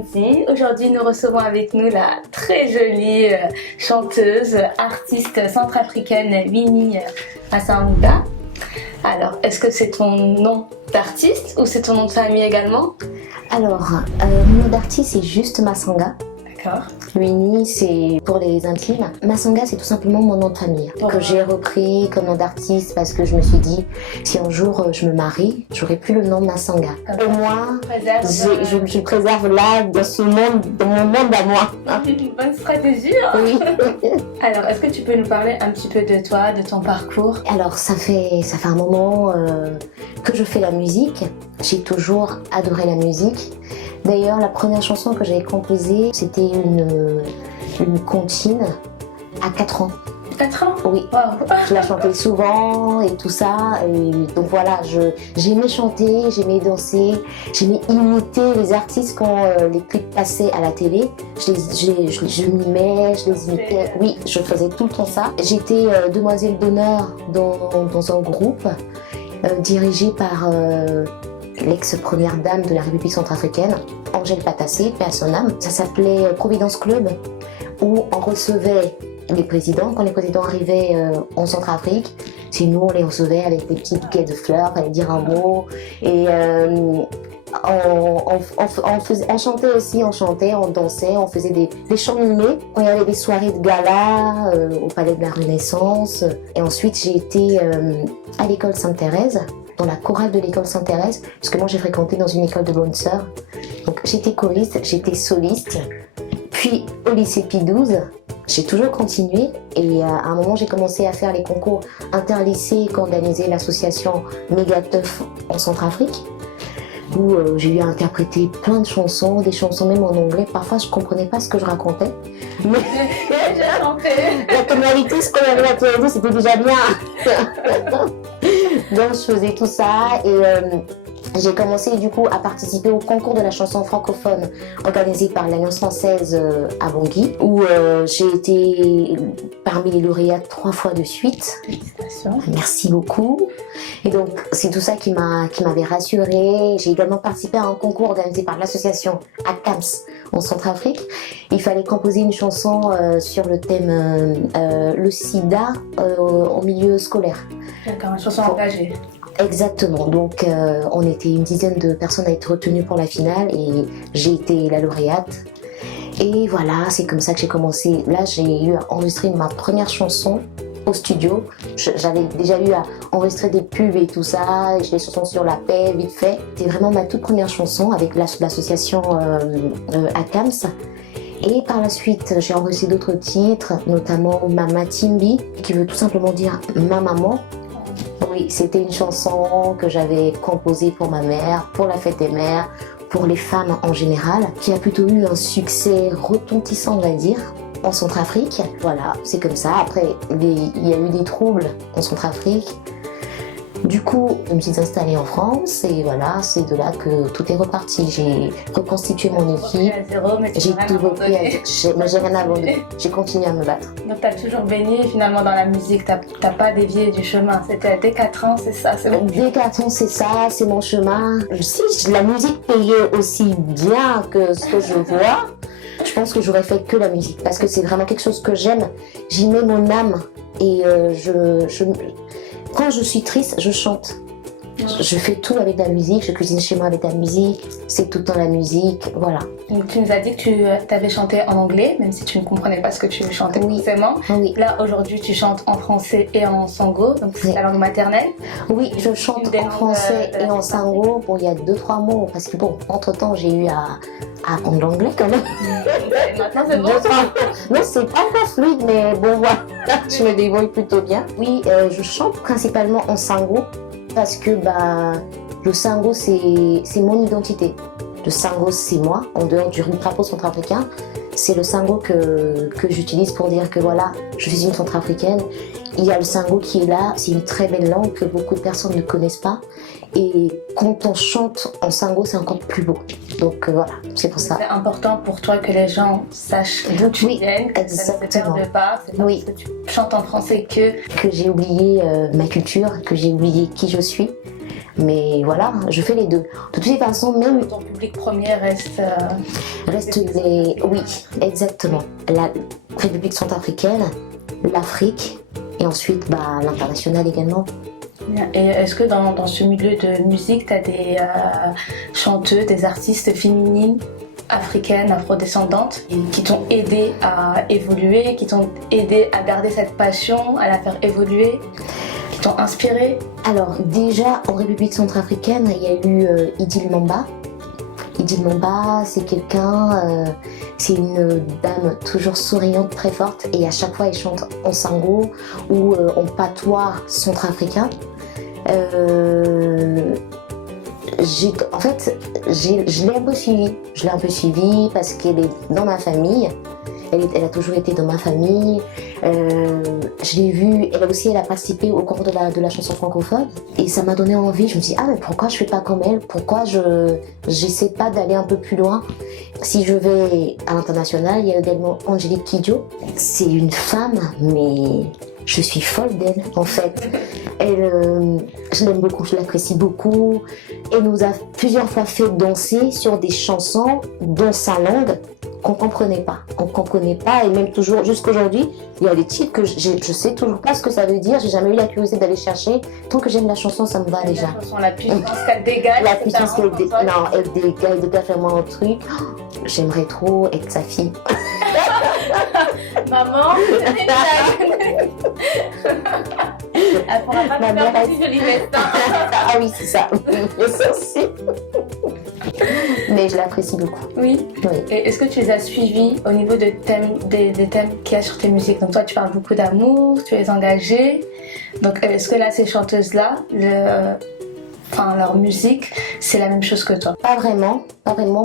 Kenzie. Aujourd'hui, nous recevons avec nous la très jolie chanteuse, artiste centrafricaine Winnie Masanga. Alors, est-ce que c'est ton nom d'artiste ou c'est ton nom de famille également? Alors, mon nom d'artiste c'est juste Masanga. D'accord. Winnie, c'est pour les intimes. Masanga, c'est tout simplement mon nom de famille que j'ai repris comme nom d'artiste parce que je me suis dit, si un jour je me marie, j'aurai plus le nom de Masanga. Au moins, je préserve là, dans ce monde, dans mon monde à moi. Une bonne stratégie, hein? Oui. Alors, est-ce que tu peux nous parler un petit peu de toi, de ton parcours? Alors, ça fait un moment que je fais la musique. J'ai toujours adoré la musique. D'ailleurs, la première chanson que j'avais composée, c'était une comptine à 4 ans. 4 ans? Oui, wow. Je la chantais souvent et tout ça. Et donc voilà, j'aimais chanter, j'aimais danser, j'aimais imiter les artistes quand les clips passaient à la télé. Je mimais, je les imitais. Oui, je faisais tout le temps ça. J'étais demoiselle d'honneur dans un groupe dirigé par l'ex-première dame de la République centrafricaine, Angèle Patassé, paix à son âme. Ça s'appelait Providence Club, où on recevait les présidents. Quand les présidents arrivaient en Centrafrique, c'est nous, on les recevait avec des petits bouquets de fleurs, fallait dire un mot. Et on chantait aussi, on chantait, on dansait, on faisait des chants mimés. Quand il y avait des soirées de gala au Palais de la Renaissance. Et ensuite, j'ai été à l'école Sainte-Thérèse, dans la chorale de l'école Sainte-Thérèse, parce que moi j'ai fréquenté dans une école de bonnes sœurs. Donc j'étais choriste, j'étais soliste. Puis au lycée Pie XII, j'ai toujours continué et à un moment j'ai commencé à faire les concours interlycées qu'organisait l'association Mégateuf en Centrafrique, où j'ai eu à interpréter plein de chansons, des chansons même en anglais. Parfois je comprenais pas ce que je racontais. Mais la tonalité, ce qu'on avait la tonalité, c'était déjà bien. Donc je faisais tout ça et j'ai commencé du coup à participer au concours de la chanson francophone organisé par l'Alliance française à Bangui, où j'ai été parmi les lauréats 3 fois de suite. Félicitations. Merci beaucoup. Et donc c'est tout ça qui m'avait rassurée. J'ai également participé à un concours organisé par l'association ACAMS en Centrafrique. Il fallait composer une chanson sur le thème le sida en milieu scolaire. D'accord, une chanson engagée. Exactement, donc on était une dizaine de personnes à être retenues pour la finale et j'ai été la lauréate. Et voilà, c'est comme ça que j'ai commencé. Là, j'ai eu à enregistrer ma première chanson au studio. J'avais déjà eu à enregistrer des pubs et tout ça, des chansons sur la paix, vite fait. C'était vraiment ma toute première chanson avec l'association ACAMS. Et par la suite, j'ai enregistré d'autres titres, notamment Mama Timbi, qui veut tout simplement dire ma maman. Oui, c'était une chanson que j'avais composée pour ma mère, pour la fête des mères, pour les femmes en général, qui a plutôt eu un succès retentissant, on va dire, en Centrafrique. Voilà, c'est comme ça. Après, il y a eu des troubles en Centrafrique. Du coup, je me suis installée en France et voilà, c'est de là que tout est reparti. J'ai reconstitué mon équipe. J'ai tout repris à zéro, mais j'ai rien abandonné. J'ai continué à me battre. Donc tu as toujours baigné finalement dans la musique, t'as pas dévié du chemin. C'était dès 4 ans, c'est ça, c'est bon. Dès 4 ans, c'est ça, c'est mon chemin. Si la musique payait aussi bien que ce que je vois, je pense que j'aurais fait que la musique parce que c'est vraiment quelque chose que j'aime. J'y mets mon âme et quand je suis triste, je chante. Je fais tout avec la musique, je cuisine chez moi avec la musique, c'est tout le temps la musique, voilà. Donc tu nous as dit que tu avais chanté en anglais, même si tu ne comprenais pas ce que tu chantais forcément. Oui. Là, aujourd'hui, tu chantes en français et en sango, donc c'est ta langue maternelle. Oui, je chante en français et en sango. Bon, il y a 2-3 mots, parce que bon, entre-temps, j'ai eu à apprendre l'anglais quand même. Maintenant, c'est bon. Non, c'est pas encore fluide, mais bon, voilà, je me débrouille plutôt bien. Oui, je chante principalement en sango, parce que le sango, c'est mon identité. Le sango, c'est moi, en dehors du drapeau centrafricain. C'est le sango que j'utilise pour dire que voilà, je suis une centrafricaine. Il y a le sango qui est là, c'est une très belle langue que beaucoup de personnes ne connaissent pas. Et quand on chante en sango, c'est encore plus beau. Donc voilà, c'est pour ça. C'est important pour toi que les gens sachent d'où tu viens, que ça ne te perde pas. C'est pas parce que tu chantes en français que j'ai oublié ma culture, que j'ai oublié qui je suis. Mais voilà, je fais les deux. De toute façon, même Ton public premier reste... Oui, exactement. La République centrafricaine, l'Afrique et ensuite l'international également. Et est-ce que dans ce milieu de musique, tu as des chanteuses, des artistes féminines africaines, afrodescendantes, qui t'ont aidé à évoluer, qui t'ont aidé à garder cette passion, à la faire évoluer, qui t'ont inspiré? Alors déjà, en République centrafricaine, il y a eu Idil Mamba. Idil Mamba, c'est c'est une dame toujours souriante, très forte, et à chaque fois elle chante en sango ou en patois centrafricain. En fait, je l'ai un peu suivie. Je l'ai un peu suivie parce qu'elle est dans ma famille. Elle a toujours été dans ma famille. Je l'ai vue, elle a participé au concours de la chanson francophone. Et ça m'a donné envie. Je me suis dit, mais pourquoi je fais pas comme elle? Pourquoi j'essaie pas d'aller un peu plus loin? Si je vais à l'international, il y a également Angélique Kidjo. C'est une femme, mais je suis folle d'elle, en fait. Je l'aime beaucoup, je l'apprécie beaucoup. Elle nous a plusieurs fois fait danser sur des chansons dans sa langue qu'on comprenait pas. On comprenait pas, et même toujours, jusqu'aujourd'hui, il y a des titres que je sais toujours pas ce que ça veut dire. J'ai jamais eu la curiosité d'aller chercher. Tant que j'aime la chanson, ça me va déjà. La chanson, la puissance qu'elle dégage. La puissance qu'elle dégage. Non, elle dégage vraiment un truc. J'aimerais trop être sa fille. Maman, elle pourra pas Ma faire mère, petit joli destin. Ah oui, c'est ça. Ça aussi. Mais je l'apprécie beaucoup. Oui. Et est-ce que tu les as suivis au niveau des thèmes qu'il y a sur tes musiques? Donc toi, tu parles beaucoup d'amour, tu es engagée. Donc est-ce que là, ces chanteuses-là, leur musique, c'est la même chose que toi? Pas vraiment.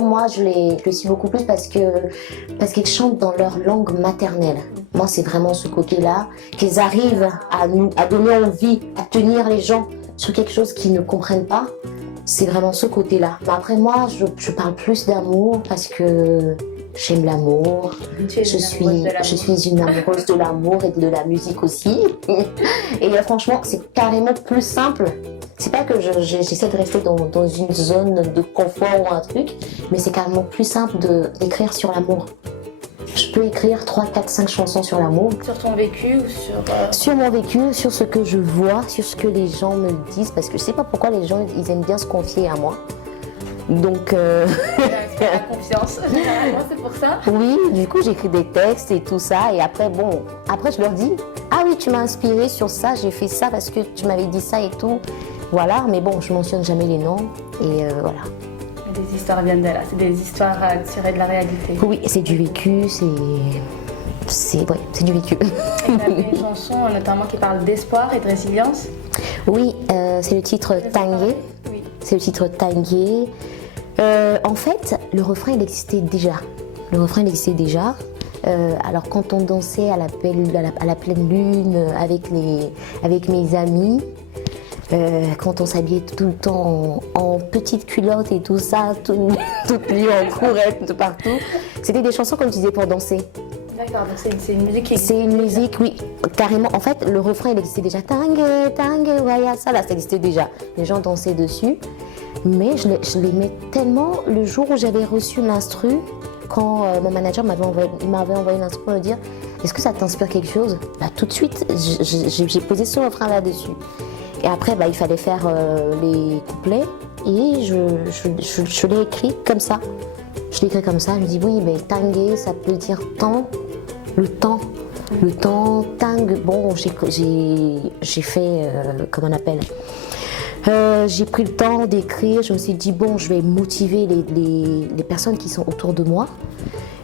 Moi, je les suis beaucoup plus parce qu'elles chantent dans leur langue maternelle. Moi, c'est vraiment ce côté-là, qu'ils arrivent à donner envie, à tenir les gens sur quelque chose qu'ils ne comprennent pas. C'est vraiment ce côté-là. Mais après, moi, je parle plus d'amour parce que j'aime l'amour. Je suis une amoureuse de l'amour et de la musique aussi. Et franchement, c'est carrément plus simple. C'est pas que j'essaie de rester dans une zone de confort ou un truc, mais c'est carrément plus simple d'écrire sur l'amour. Je peux écrire 3, 4, 5 chansons sur l'amour. Sur ton vécu ou sur... Sur mon vécu, sur ce que je vois, sur ce que les gens me disent, parce que je sais pas pourquoi les gens ils aiment bien se confier à moi. Donc... C'est la confiance, généralement c'est pour ça. Oui, du coup j'écris des textes et tout ça, et après je leur dis, ah oui tu m'as inspiré sur ça, j'ai fait ça parce que tu m'avais dit ça et tout. Voilà, mais bon, je mentionne jamais les noms, et voilà. Des histoires viennent de là, c'est des histoires tirées de la réalité. Oui, c'est du vécu, c'est du vécu. Tu as fait une chanson notamment qui parle d'espoir et de résilience. Oui, c'est le titre Tangué. Oui. C'est le titre Tangué. En fait, le refrain il existait déjà. Alors quand on dansait à la pleine lune avec mes amis, quand on s'habillait tout le temps en petites culottes et tout ça, toutes nues en courette de partout, c'était des chansons comme tu disais pour danser. D'accord, donc c'est une musique qui... C'est une musique, oui, carrément. En fait, le refrain il existait déjà. Tangue, tangue, waya, ça existait déjà. Les gens dansaient dessus. Mais je l'aimais tellement le jour où j'avais reçu l'instru, quand mon manager m'avait envoyé l'instru pour me dire est-ce que ça t'inspire quelque chose? Tout de suite, j'ai posé ce refrain là-dessus. Et après, il fallait faire les couplets et je l'ai écrit comme ça. Je me dis oui, mais tangué, ça peut dire temps, le temps, tang. Bon, j'ai fait, comment on appelle, j'ai pris le temps d'écrire, je me suis dit bon, je vais motiver les personnes qui sont autour de moi,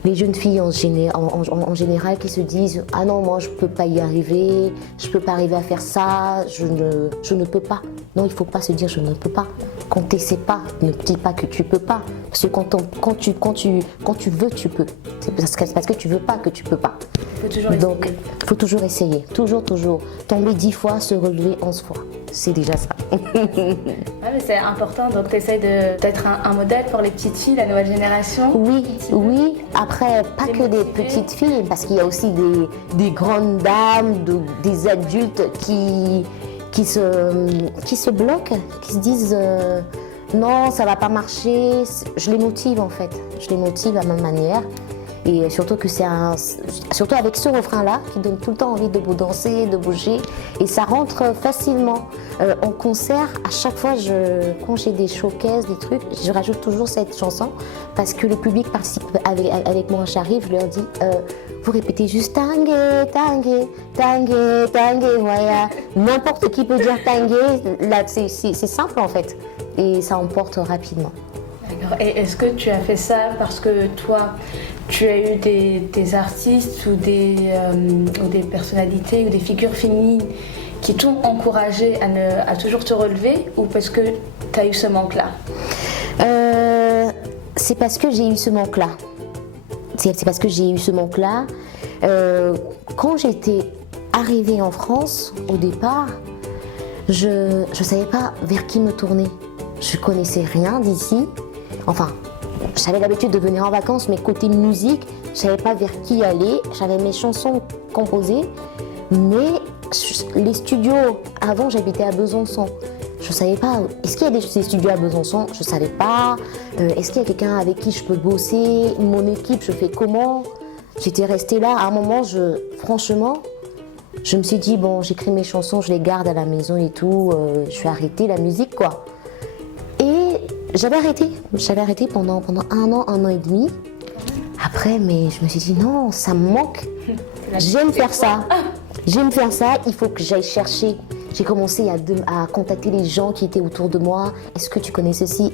les jeunes filles en général qui se disent ah non, moi je peux pas y arriver, je peux pas arriver à faire ça, je ne peux pas. Non, il faut pas se dire je ne peux pas. Quand tu sais pas, ne dis pas que tu peux pas, parce que quand tu veux, tu peux. C'est parce que tu veux pas que tu peux pas. Donc, il faut toujours essayer, toujours. Tomber 10 fois, se relever 11 fois. C'est déjà ça. Ouais, mais c'est important, donc tu essaies d'être un modèle pour les petites filles, la nouvelle génération. Oui. Après, pas que des petites filles, parce qu'il y a aussi des grandes dames, des adultes qui qui se bloquent, qui se disent non, ça va pas marcher. Je les motive en fait, je les motive à ma manière. Et surtout que surtout avec ce refrain-là qui donne tout le temps envie de danser, de bouger, et ça rentre facilement. En concert, à chaque fois, quand j'ai des showcases, des trucs, je rajoute toujours cette chanson parce que le public participe avec moi. J'arrive, je leur dis, vous répétez juste tangue, tangue, tangue, tangue, voilà. N'importe qui peut dire tangue. Là, c'est simple en fait, et ça emporte rapidement. D'accord. Et est-ce que tu as fait ça parce que toi, tu as eu des artistes ou des personnalités ou des figures féminines qui t'ont encouragé à toujours te relever, ou parce que tu as eu ce manque-là? C'est parce que j'ai eu ce manque-là. C'est parce que j'ai eu ce manque-là. Quand j'étais arrivée en France, au départ, je ne savais pas vers qui me tourner. Je connaissais rien d'ici. Enfin, j'avais l'habitude de venir en vacances, mais côté musique, je ne savais pas vers qui aller. J'avais mes chansons composées, mais les studios, avant j'habitais à Besançon. Je ne savais pas, est-ce qu'il y a des studios à Besançon? Je ne savais pas. Est-ce qu'il y a quelqu'un avec qui je peux bosser? Mon équipe, je fais comment? J'étais restée là. À un moment, franchement, je me suis dit, bon, j'écris mes chansons, je les garde à la maison et tout. Je vais arrêter la musique, quoi. Et j'avais arrêté pendant 1 an et demi. Après, mais je me suis dit, non, ça me manque. J'aime faire ça. Il faut que j'aille chercher. J'ai commencé à contacter les gens qui étaient autour de moi. Est-ce que tu connais ceci?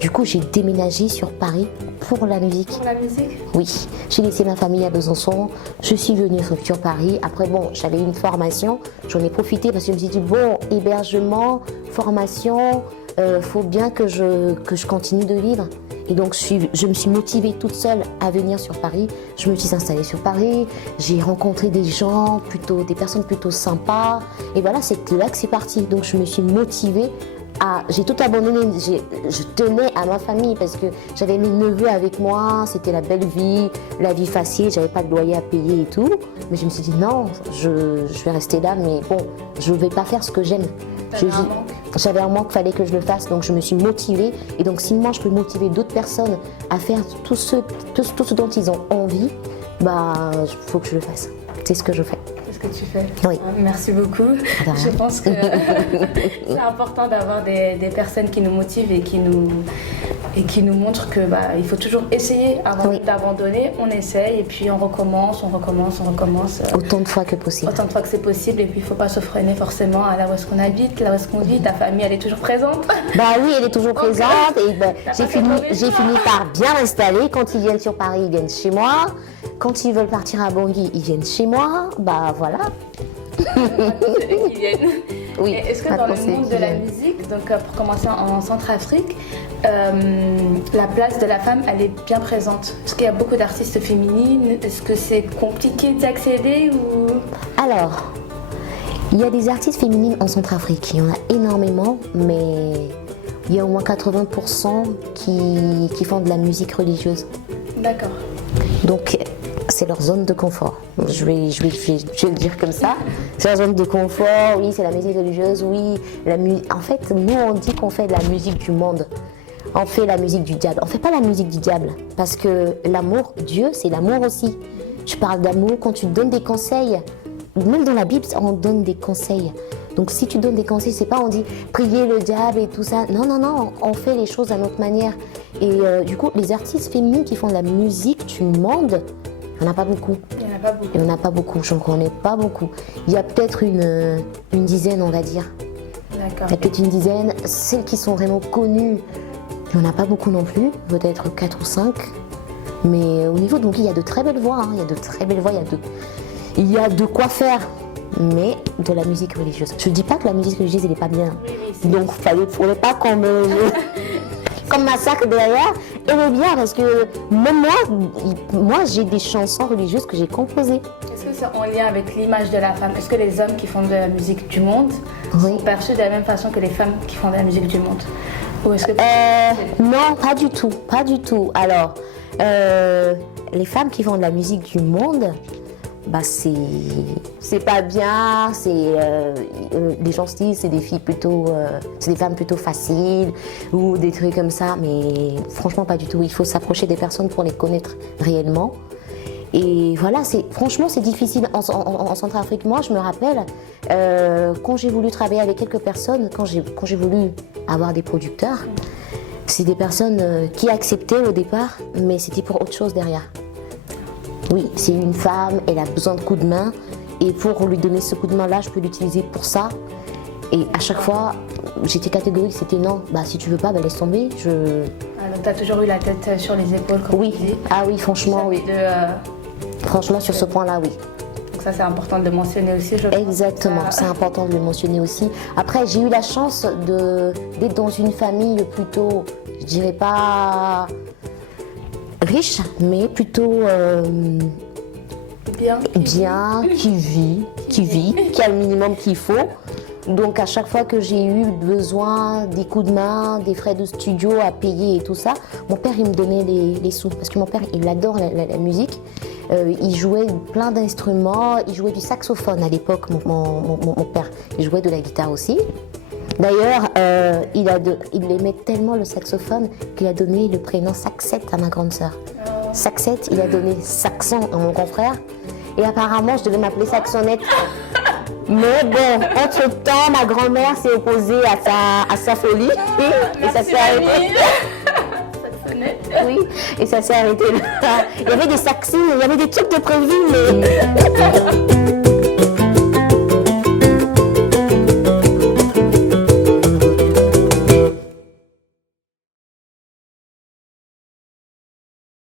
Du coup, j'ai déménagé sur Paris pour la musique. Pour la musique? Oui. J'ai laissé ma famille à Besançon. Je suis venue sur Paris. Après, bon, j'avais une formation. J'en ai profité parce que je me suis dit, bon, hébergement, formation, faut bien que je continue de vivre. Et donc, je me suis motivée toute seule à venir sur Paris. Je me suis installée sur Paris. J'ai rencontré des personnes plutôt sympas. Et voilà, c'est là que c'est parti. Donc, je me suis motivée j'ai tout abandonné. Je tenais à ma famille parce que j'avais mes neveux avec moi. C'était la belle vie, la vie facile. J'avais pas de loyer à payer et tout. Mais je me suis dit, non, je vais rester là. Mais bon, je vais pas faire ce que j'aime. J'avais un manque, fallait que je le fasse, donc je me suis motivée. Et donc si moi je peux motiver d'autres personnes à faire tout ce dont ils ont envie, bah faut que je le fasse. C'est ce que je fais. C'est ce que tu fais. Oui. Merci beaucoup. Je pense que c'est important d'avoir des personnes qui nous motivent et qui nous montrent que il faut toujours essayer avant d'abandonner. On essaye et puis on recommence. Autant de fois que possible. Autant de fois que c'est possible. Et puis il ne faut pas se freiner forcément à là où est-ce qu'on habite, là où est-ce qu'on vit. Ta famille, elle est toujours présente. Bah oui, elle est toujours présente. Et j'ai fini par bien m'installer. Quand ils viennent sur Paris, ils viennent chez moi. Quand ils veulent partir à Bangui, ils viennent chez moi. Bah voilà. Qui viennent. Oui. Et est-ce que dans le monde de la musique, donc pour commencer en Centrafrique, la place de la femme, elle est bien présente? Est-ce qu'il y a beaucoup d'artistes féminines? Est-ce que c'est compliqué d'accéder ou... Alors, il y a des artistes féminines en Centrafrique. Il y en a énormément, mais il y a au moins 80% qui font de la musique religieuse. D'accord. Donc, c'est leur zone de confort. Je vais le dire comme ça. C'est leur zone de confort, oui, c'est la musique religieuse, oui. En fait, nous, on dit qu'on fait de la musique du monde. On fait la musique du diable. On ne fait pas la musique du diable. Parce que l'amour, Dieu, c'est l'amour aussi. Je parle d'amour quand tu donnes des conseils. Même dans la Bible, on donne des conseils. Donc, si tu donnes des conseils, c'est pas on dit prier le diable et tout ça. Non, on fait les choses à notre manière. Et du coup, les artistes féminines qui font de la musique du monde, il n'y en a pas beaucoup. Il n'y en a pas beaucoup, je n'en connais pas beaucoup. Il y a peut-être une dizaine, on va dire. D'accord. Il y a peut-être une dizaine. Celles qui sont vraiment connues, il n'y en a pas beaucoup non plus, peut-être 4 ou 5. Mais au niveau, donc il y a de très belles voix, il y a de très belles voix, il y a de quoi faire, mais de la musique religieuse. Je ne dis pas que la musique religieuse, elle n'est pas bien. Oui, donc il ne faudrait pas qu'on me... comme massacre derrière. Elle est bien parce que même moi j'ai des chansons religieuses que j'ai composées. Est-ce que c'est en lien avec l'image de la femme? Est-ce que les hommes qui font de la musique du monde sont perçus de la même façon que les femmes qui font de la musique du monde? Ou est-ce que... Non, pas du tout. Alors, les femmes qui font de la musique du monde, bah c'est pas bien, les gens se disent c'est des filles plutôt, c'est des femmes plutôt faciles ou des trucs comme ça, mais franchement pas du tout. Il faut s'approcher des personnes pour les connaître réellement. Et voilà, franchement c'est difficile en Centrafrique. Moi je me rappelle quand j'ai voulu travailler avec quelques personnes, quand j'ai voulu avoir des producteurs, c'est des personnes qui acceptaient au départ, mais c'était pour autre chose derrière. Oui, c'est une femme, elle a besoin de coups de main, et pour lui donner ce coup de main-là, je peux l'utiliser pour ça. Et à chaque fois, j'étais catégorique, c'était non, bah si tu veux pas, bah laisse tomber. Ah, donc t'as toujours eu la tête sur les épaules, comme oui. tu dis. Ah oui, franchement, oui. Franchement, sur ce point-là, oui. Donc ça, c'est important de le mentionner aussi, je pense. Exactement, c'est important de le mentionner aussi. Après, j'ai eu la chance d'être dans une famille plutôt, je dirais pas riche, mais plutôt bien, qui a le minimum qu'il faut. Donc à chaque fois que j'ai eu besoin des coups de main, des frais de studio à payer et tout ça, mon père il me donnait les sous, parce que mon père il adore la musique. Il jouait plein d'instruments, il jouait du saxophone à l'époque, mon père, il jouait de la guitare aussi. D'ailleurs, il aimait tellement le saxophone qu'il a donné le prénom Saxette à ma grande sœur. Saxette, il a donné Saxon à mon grand frère. Et apparemment, je devais m'appeler Saxonnette. Mais bon, entre-temps, ma grand-mère s'est opposée à sa folie. Et ça s'est arrêté. Saxonnette. Oui, et ça s'est arrêté là. Il y avait des saxines, il y avait des trucs de prévu, mais...